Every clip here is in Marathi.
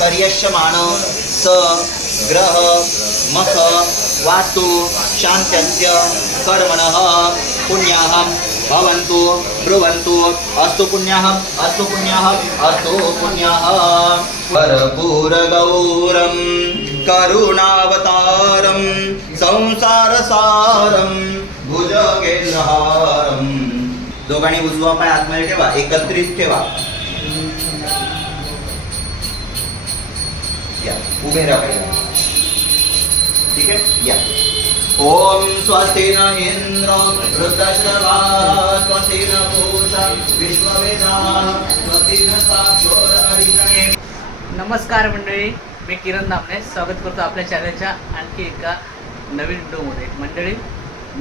कर्यश्यमान स ग्रह मख वास्तु शांत्यस्य कर्मणः पुण्याहं भवन्तु ब्रुवन्तु अस्तु पुण्याहं अस्तु पुण्याहं अस्तु पुण्याहं कर्पूरगौरं करुणावतारं संसारसारं भुजगेन्द्रहारं दोघांनी उजवा पाय आतमध्ये ठेवा एकत्रित ठेवा या उभे राहा ठीक आहे या ओम स्वस्ति न इंद्र वृद्धश्रवा स्वस्ति न पूषा विश्ववेदाः स्वस्ति न साक्षर हरिगणे. नमस्कार मंडळी, मी किरण दामणे स्वागत करतो आपल्या चॅनलच्या आणखी एका नवीन व्हिडिओमध्ये. मंडळी,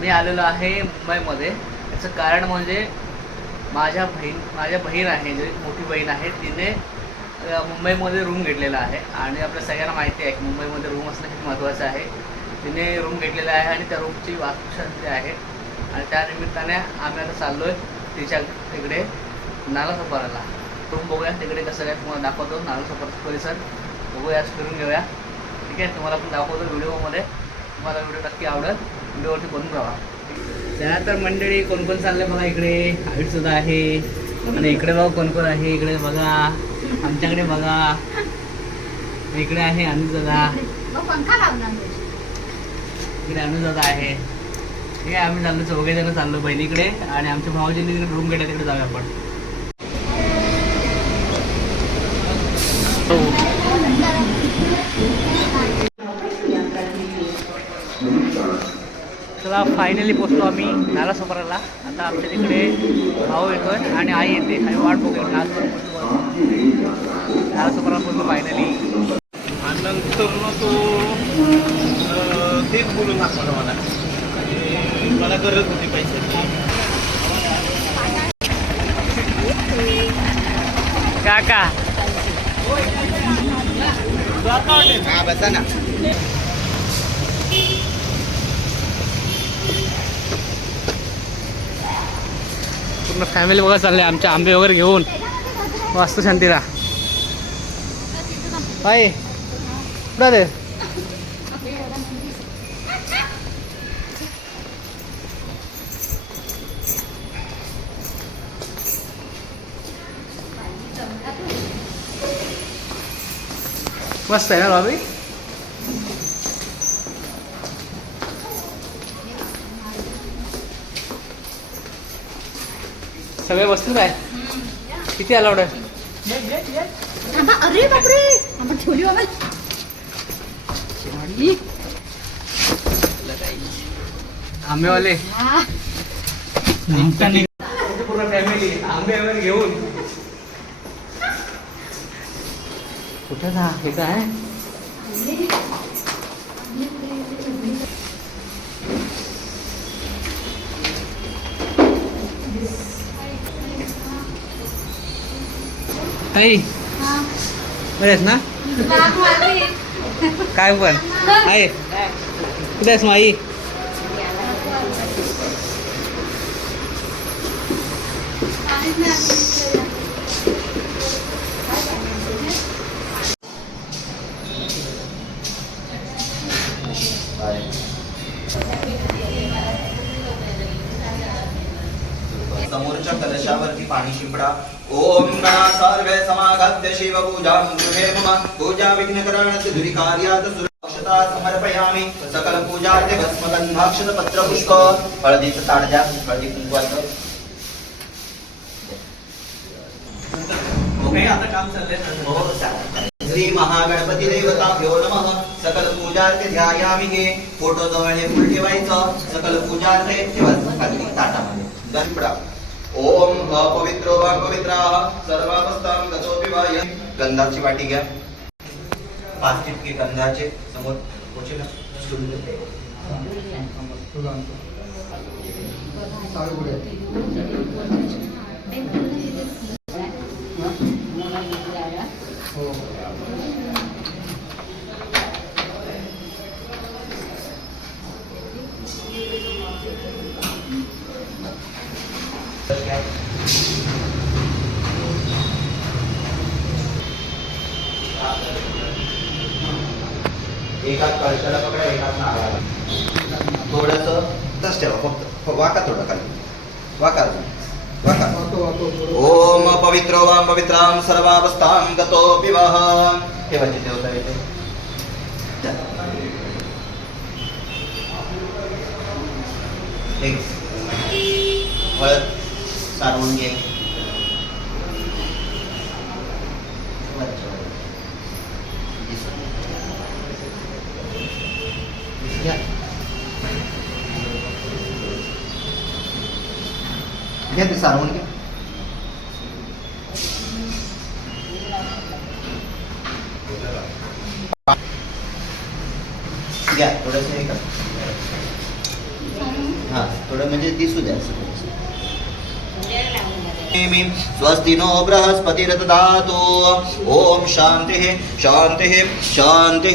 मी आलेलो आहे मुंबईमध्ये. याचं कारण म्हणजे माझ्या बहीण आहे, जी मोठी बहीण आहे, तिने मुंबईमध्ये रूम घेतलेला आहे आणि आपल्या सगळ्यांना माहिती आहे की मुंबईमध्ये रूम असणं खूप महत्त्वाचं आहे. तिने रूम घेतलेला आहे आणि त्या रूमची वास्तुशांती आहे आणि त्या निमित्ताने आम्ही आता चाललो आहे तिच्या तिकडे नालासोपाराला. रूम बघूया तिकडे कसं काय, तुम्हाला दाखवतो नालासोपाराचा परिसर बघूया, फिरून घेऊया. ठीक आहे, तुम्हाला पण दाखवतो व्हिडिओमध्ये. तुम्हाला व्हिडिओ नक्की आवडेल, व्हिडिओवरती बनून राहा. त्यानंतर मंडळी कोण कोण चालले बघा. इकडे आईटसुद्धा आहे आणि इकडे बघा कोण कोण आहे. इकडे बघा, आमच्याकडे बघा, इकडे आहे अनुजादा, इकडे अनुजादा आहे. ठीक आहे, आम्ही चाललो चौघे जण चाललो बहिणीकडे आणि आमच्या भाऊजींनी तिकडे रूम घेतला, तिकडे जाऊया आपण. चला, फायनली पोचलो आम्ही नालासोपाराला. आता आमच्या तिकडे भाऊ येतोय आणि आई येते आणि वाट बघूया नालासोपाराला पोचलो फायनली. नंतर तो तेच बोलून दाखवलं मला गरज होती पैशाची. काका हा बसा ना. पूर्ण फॅमिली बघा चालले आमच्या आंबे वगैरे घेऊन वास्तुशांतीला. आहे कुठं ते मस्त आहे ना बाबी. सगळे वस्तू आहे. किती अलाउड आहे? अरे बापरे, आपण ठेवली बाबा. आंबेवाले पूर्ण फॅमिली आंबे वगैरे घेऊन. कुठं जा हे काय आई बरे आहेस ना? काय पण आहे कुठे आहेस माई? समोरच्या कलशावरती पाणी शिंपडा. ओम गणा सर्वे समागत्य शिव पूजां गृहे मम पूजा विघ्नकराणस्य धुरिकार्यात् सुरक्षता समर्पयामि. सकल पूजार्थे भस्मगंधाक्षत पत्र पुष्प हळदीचं ताट द्या, हळदी कुंकवाचं. ओके, आता काम चाललंय. हो चालेल. श्री महागणपती देवताभ्यो नमः. सकल पूजार्थे ध्यायामि हे. फोटो जवळ हे फुल ठेवायचं. सकल पूजार्थे ठेवायचं खाली ताटामध्ये. गणपडा. ओम अपवित्रो वा पवित्राः सर्वावस्थां गतोऽपि वा यं. गंधाची वाटी घ्या. 5 टिपके गंधाचे समोर पोचेला. एकाच कळशाला पकडा, एकाच नारळाला. थोडंसं तस ठेवा, फक्त वाका थोडं खाली, वाका अजून. ओम पवित्रो वां पवित्रां सर्वावस्थां गतोऽपि वः. ठेवायचे ठेवता येते. हळद सारवून घे. घ्या ते सारवून घ्या. घ्या थोडंसं हे करा. हा थोडं म्हणजे दिसू द्या. स्वस्ति नो बृहस्पतिर्दधातु. ओम शांती शांती शांती.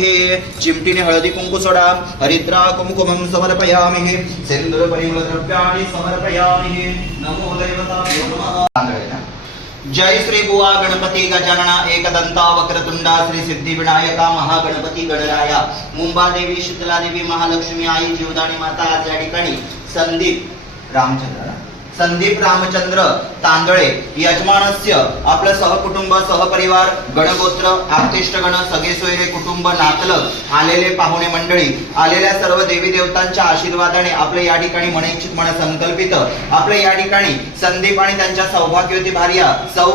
चिमटीने हळदी कुंकू सोडा. हरिद्रा कुंकुमं समर्पयामि. सिंदूर परिमळ द्रव्याणि समर्पयामि. नमो दैवताभ्यो नमः. जय श्री बुवा गणपती गजानना एकदंता वक्रतुंडा श्री सिद्धिविनायका महागणपती गणराया मुंबादेवी शीतलादेवी महालक्ष्मी आई जीवदानी माता. आज या ठिकाणी संदीप रामचंद्र तांदळे यजमानस्य आपलं सहकुटुंब सहपरिवार गणगोत्र आप्तेष्टगण सगळे सोयरे कुटुंब नातलं आलेले पाहुणे मंडळी आलेल्या सर्व देवी देवतांच्या आशीर्वादाने आपल्या या ठिकाणी मनइच्छित मन संकल्पित आपल्या या ठिकाणी संदीप आणि त्यांच्या सौभाग्यवती भार्या सौ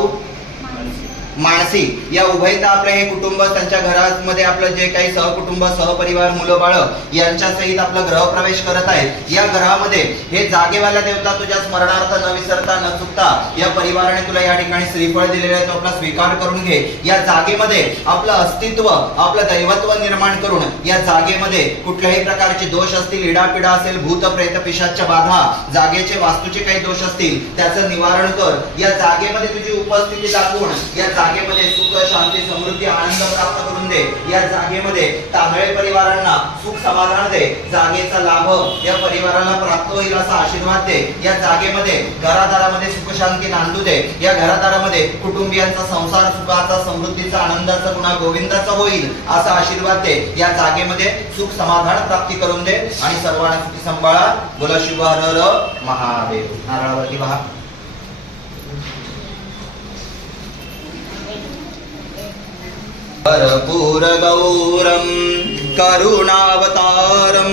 मानसी या उभयता आपलं हे कुटुंब त्यांच्या घरामध्ये आपलं जे काही सहकुटुंब सहपरिवार मुलं बाळ यांच्या सहित आपलं गृहप्रवेश करत आहेत. या घरामध्ये हे जागेवाल्या देवता तुझ्या स्मरणार्थ न विसरता न चुकता या परिवाराने तुला या ठिकाणी श्रीफळ दिलेले आहे, तो आपला स्वीकार करून घे. या जागेमध्ये आपलं अस्तित्व आपलं दैवत्व निर्माण करून या जागेमध्ये कुठल्याही प्रकारचे दोष असतील, इडापिडा असेल, भूत प्रेत पिशाच्य बाधा, जागेचे वास्तूचे काही दोष असतील त्याचं निवारण कर. या जागेमध्ये तुझी उपस्थिती दाखवून या जागेमध्ये सुख शांती समृद्धी आनंद प्राप्त करून दे. या जागेमध्ये तांदळे परिवारांना सुख समाधान दे. जागेचा लाभ या परिवाराला प्राप्त होईल असा आशीर्वाद दे. या जागेमध्ये घरादारामध्ये सुख शांती नांदू दे. या घरादारामध्ये कुटुंबियांचा संसार सुखाचा समृद्धीचा आनंदाचा गुणा गोविंदाचा होईल असा आशीर्वाद दे. या जागेमध्ये सुख समाधान प्राप्ती करून दे आणि सर्वांना सुखी सांभाळा. बोला शिव हर हर महादेव. नारळावरती वाहा. कर्पूर गौरम करुणावतारम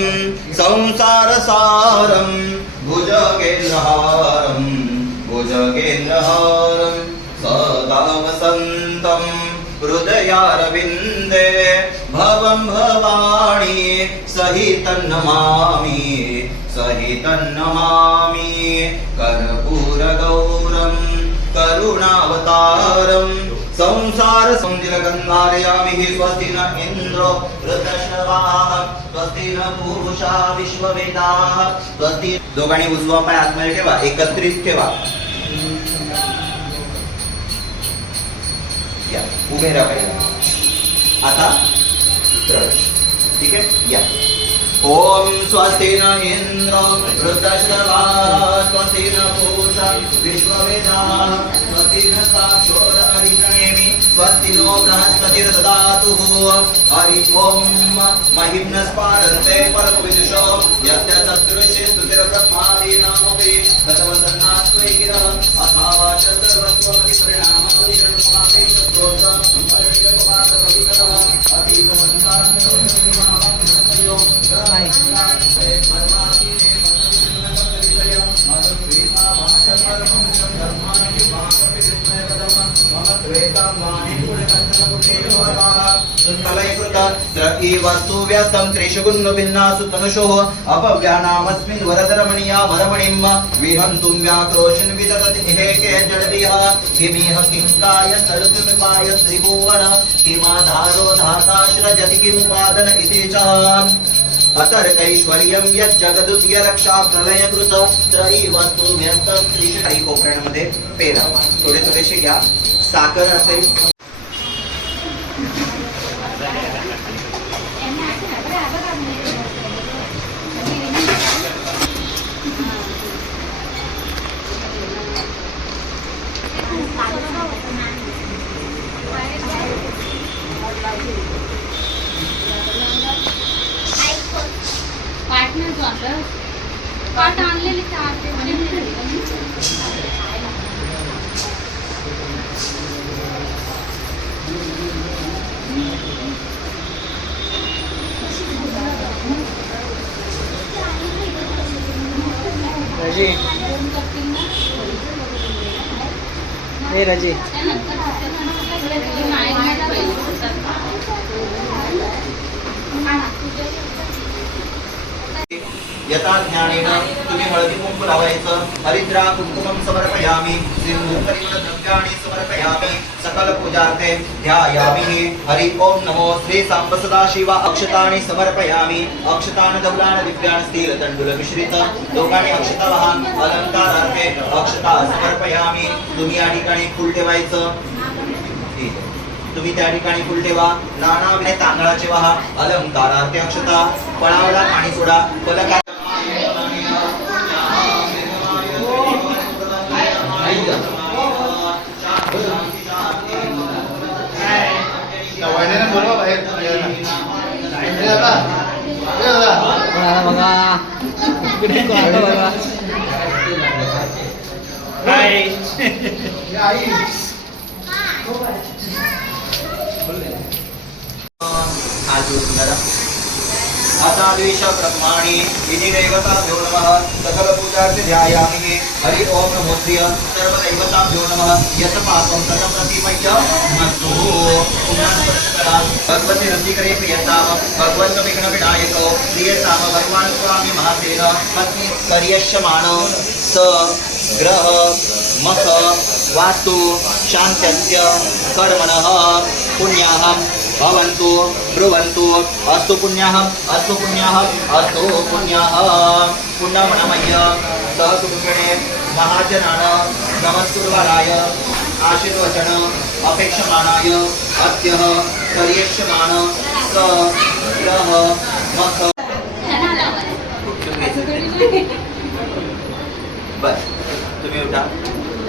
संसारसारम भुजगेन्द्रहारम सदा वसन्तं हृदयारविन्दे भवं भवानी सहितं नमामि कर्पूर गौरम करुणावतारम संसार संजिलगन्धारयामि. स्वस्ति न इंद्रो वृद्धश्रवाः स्वस्ति न पूषा विश्ववेदाः स्वस्ति. दोघांनी उजवा पाय आतमध्ये ठेवा, एकत्रित ठेवा. या उभे राहा पहिला. आता ठीक आहे. या ओम स्वस्ति न इंद्र वृद्धश्रवाः स्वस्ति न पूषा विश्ववेदाः स्वस्ति न साक्षर अरिष्णेमि स्वस्ति नो बृहस्पतिर्दधातु. हरि ओम महिम्न स्पारन्ते परमविदुषो यस्य चतुर्षे स्तुतिर्ब्रह्मादीनामपि ततवसन्नास्त्वै गिरः अथावाच सर्वस्वमति परिणामादि जन्ममापे शत्रोत परिणतपादपविकरः वस्तु व्यस्तं त्रिषु गुणभिन्नासु तनुषोः अपव्यानामस्मिन् वरदरमणीया वरमणिं विहन्तुं व्याक्रोशन् विदधति हेके जडदिह किमिह किङ्काय सर्वमिपाय त्रिभुवन किमाधारो धाताश्रजति किमुपादन इति च अतर्कैश्वर्यं यज्जगदुद्य रक्षा प्रलयकृत त्रयी वस्तु व्यस्तं त्रिषु. काही कोपऱ्यांमध्ये पेरा थोडे थोडेसे घ्या. साखर असेल असं पाट आणलेली रजी हे रजी यथा ज्ञानेन तुम्ही हळदी कुंकू लावायचं हरिद्रा कुंकुमं समर्पयामि द्रव्याणि समर्पयामि सकल पूजार्थे ध्यायामि हरि ओम नमो श्री सांब सदाशिव अक्षतानि समर्पयामि अक्षतान दौलान दिव्यान स्थिर तंडुल मिश्रित दोघांनी अक्षता वाहन अलंकारार्थे अक्षता समर्पयामि तुम्ही या ठिकाणी फुल ठेवायचं तुम्ही त्या ठिकाणी फुल ठेवा नाना तांदळाचे वाहा अलंकारार्थे अक्षता फळावला पाणी सोडा फलका बघा इकडे कोण आलं बघा आसाद्वेष ब्रह्माणि विधि देवताभ्यो नमः सकल पूजार्थे ध्यायामि हरि ओम नमोऽस्त्रिय सर्व देवताभ्यो नमः यत् पापं तत् प्रतिमय्य मस्तु भगवती रसिकरे प्रियताम भगवन्त विघ्न विनायको प्रियताम भगवान् स्वामी महासेन पत्नी कर्यश्यमान स ग्रह मस वास्तु शान्त्यस्य कर्मणः पुण्याः भवन्तु ब्रुवन्तु अस्तु पुण्याः अस्तु पुण्याः अस्तु पुण्याः पुण्यमणमय्य सहकुटुम्बिणे महाजनान नमस्कुर्वराय आशीर्वचन अपेक्षमाणाय अद्यः पर्यक्ष्यमाण स ग्रह मख बस तुम्ही उठा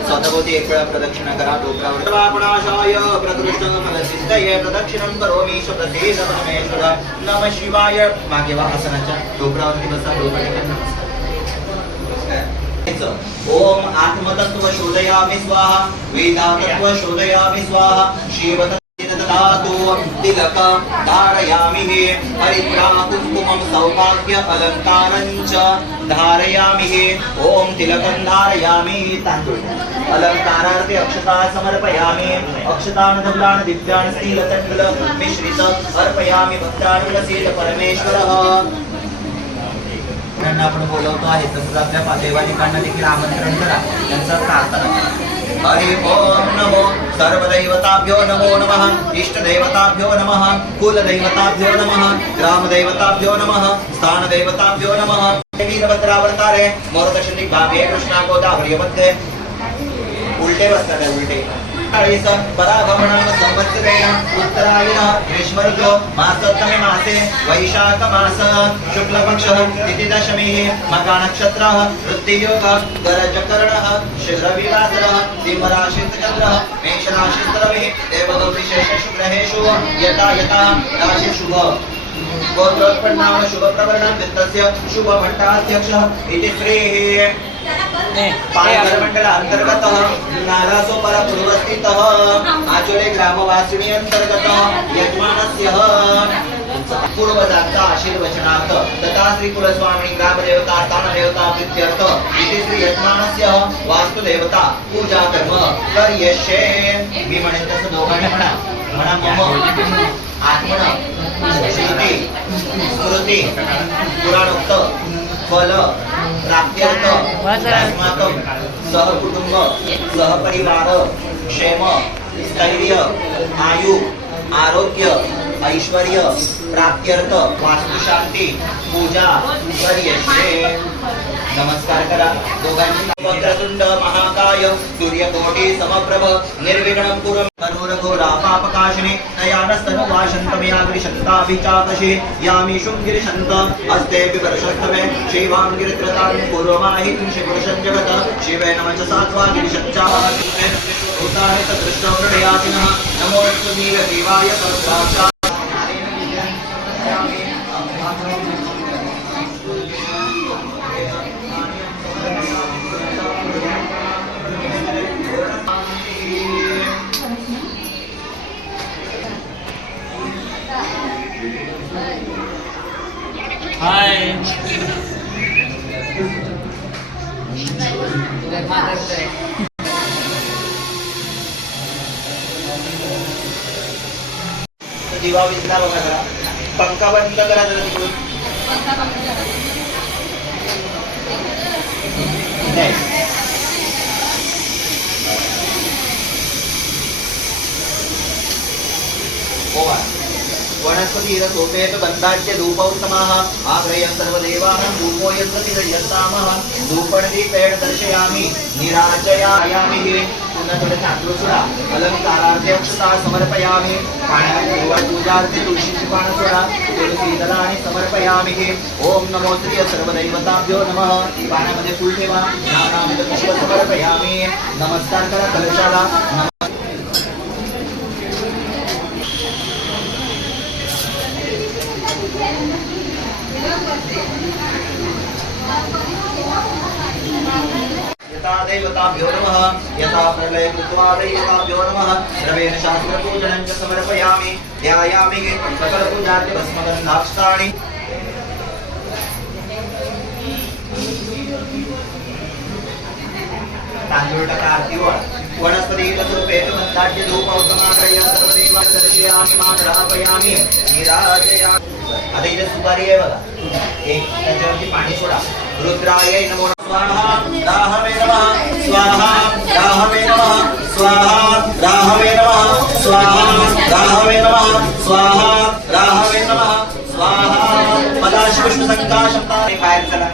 स्वतःभोवती एक वेळा प्रदक्षिणा करा डोक्यावर सर्वापणाशाय प्रकृष्ट फलसिद्धये प्रदक्षिणं करोमि शब्दसेन परमेश्वर नमः शिवाय मागे वा आसनाच्या डोक्यावरती बसा डोक्याने नमस्कार ओम आत्मतत्व शोधयामि स्वाहा वेदातत्व शोधयामि स्वाहा शिवत ददातु तिलक धारयामि हरिद्रा कुंकुमं सौभाग्य अलंकारं च धारयामि ओम तिलकं धारयामि तांदूळ अलंकारार्थे अक्षता समर्पयामि अक्षतान दौलान दिव्यान स्थिर तंडुल मिश्रित अर्पयामि भक्तानुलसीत परमेश्वरः त्यांना आपण बोलवतो आहे तसंच आपल्या पादेवानिकांना देखील आमंत्रण करा त्यांचा प्रार्थना करा हरि ओम नमो सर्वदैवताभ्यो नमो नमः इष्टदैवताभ्यो नमः कुलदैवताभ्यो नमः ग्रामदैवताभ्यो नमः स्थानदैवताभ्यो नमः वीरभद्रावतारे मोरदशनी भागे कृष्णा गोदावरी मध्ये उलटे बसतात उलटे पराभवणं संवत्सरेण उत्तरायण ग्रीष्मऋतु मासोत्तमे मासे वैशाख मास शुक्लपक्षः तिथिदशमीः मघा नक्षत्रः वृत्तियोगः गरजकर्णः शीघ्रविलासरः सिंहराशिश्चन्द्रः मेषराशिस्तरविः देवगौरिशेषेषु ग्रहेषु यथा यथा राशि शुभ गोत्रोत्पन्नाः शुभप्रवर्णं वित्तस्य शुभभट्टाध्यक्षः इति श्रीः पालघरमंडल अंतर्गत नालासो पूर्वस्थितः आचोले ग्रामवासिनी अंतर्गत यजमानस्य पूर्वजांचा आशीर्वचनार्थ तथा श्री कुलस्वामिनी ग्रामदेवता स्थानदेवता प्रीत्यर्थ इति श्री यजमानस्य वास्तुदेवता पूजा कर्म करिष्ये मी म्हणेन तसं दोघांनी म्हणा मम आत्मन श्रुती स्मृती पुराणोक्त फल प्राप्त्यर्थ अस्माकं सहकुटुंब सहपरिवार क्षेम स्थैर्य आयु आरोग्य ऐश्वर्य प्राप्त्यर्थ वास्तुशांती पूजा करिष्ये नमस्कार करा दोघांनी वक्रतुंड महाकाय सूर्यकोटि समप्रभ निर्विघ्नं कुरु मनोरघोरा पापकाशिनी नयानस्तनुवाशन्तमयाग्रिशन्ताभिचाकशे यामि शुङ्गिरिशन्त हस्ते बिभर्षस्तवे शिवाङ्गिरित्रतां पूर्वमाहिं शिवपुरुषं जगत शिवे नमः च सात्वागिरिशञ्चाः उतारितदृष्टवृणयातिनः नमोऽस्तु नीलदेवाय सर्वाचा हाय. दिवा विजला बघा जरा. पंखा बंद करा जरा तिकडून. Next. ओवा. वनस्पति रसोपेत बन्धाच्य धूपौत्तमः आग्रह्य सर्वदेवानां धूपो यत्प्रतिगृह्यतामः धूपदीपेण दर्शयामि निराजयामि पुनः थोडं चाकरू सोडा अलंकारार्थे अक्षता समर्पयामि पाण्यात पूजार्थे तुळशीची पानं सोडा तुळशी दलाने समर्पयामि ओम नमो श्री सर्वदैवताभ्यो नमः पाण्यामध्ये फूल ठेवा नानाविध पुष्प समर्पयामि नमस्कार करा कलशाला यथा दैवताभ्यो नमः यथा प्रलय कृत्वा दैवताभ्यो नमः द्रवेण शास्त्रपूजनं च समर्पयामि ध्यायामि सकलपूजार्थे भस्मगन्धाक्षतानि तांदूळ टाका आरतीवर वनस्पती रसोपेत बन्धाच्य धूपौत्तमाग्रह्य सर्वदेवा दर्शयामि मानरापयामि निराजयामि. आता इथे सुपारी आहे बघा एक त्याच्यावरती पाणी सोडा रुद्राय नमो स्वाहा राहवे नमः स्वाहा राहवे नमः स्वाहा राहवे नमः स्वाहा राहवे नमः स्वाहा राहवे नमः स्वाहा पदाश पुष्प संकाशता बाहेर चला.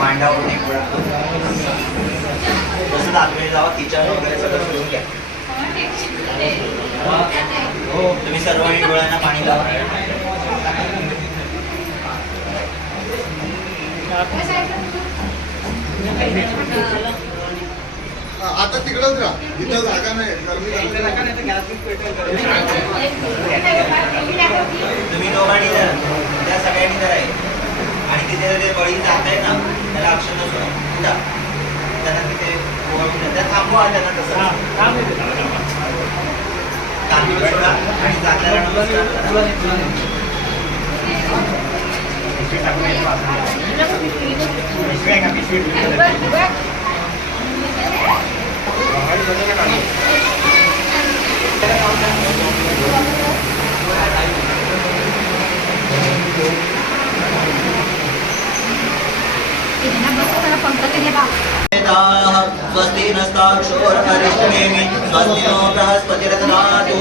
मांडावर एक वेळा तसं आतमध्ये जावा किचन वगैरे सगळं सोडून घ्या. हो तुम्ही सर्वांनी डोळ्यांना पाणी लावा. आता तिकडच राहा इथं जागा नाही तुम्ही दोघांनी जरा त्या सगळ्यांनी जरा आणि तिथे ते बळी जात आहे ना त्याला अक्षर सोडा त्यांना तिथे त्या थांबवा त्यांना तसं तांदूळ सोडा आणि जागल्याला नमस्कार स्वस्ति नस्ताक्षोर अरिष्टनेमि स्वस्ति नो बृहस्पतिर्दधातु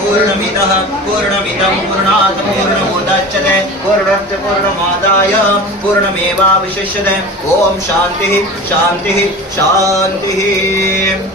पूर्णमिदः पूर्णमिदं पूर्णात् पूर्णमुदच्यते पूर्णस्य पूर्णमादाय पूर्णमेवावशिष्यते ओम शान्तिः शान्तिः शान्तिः.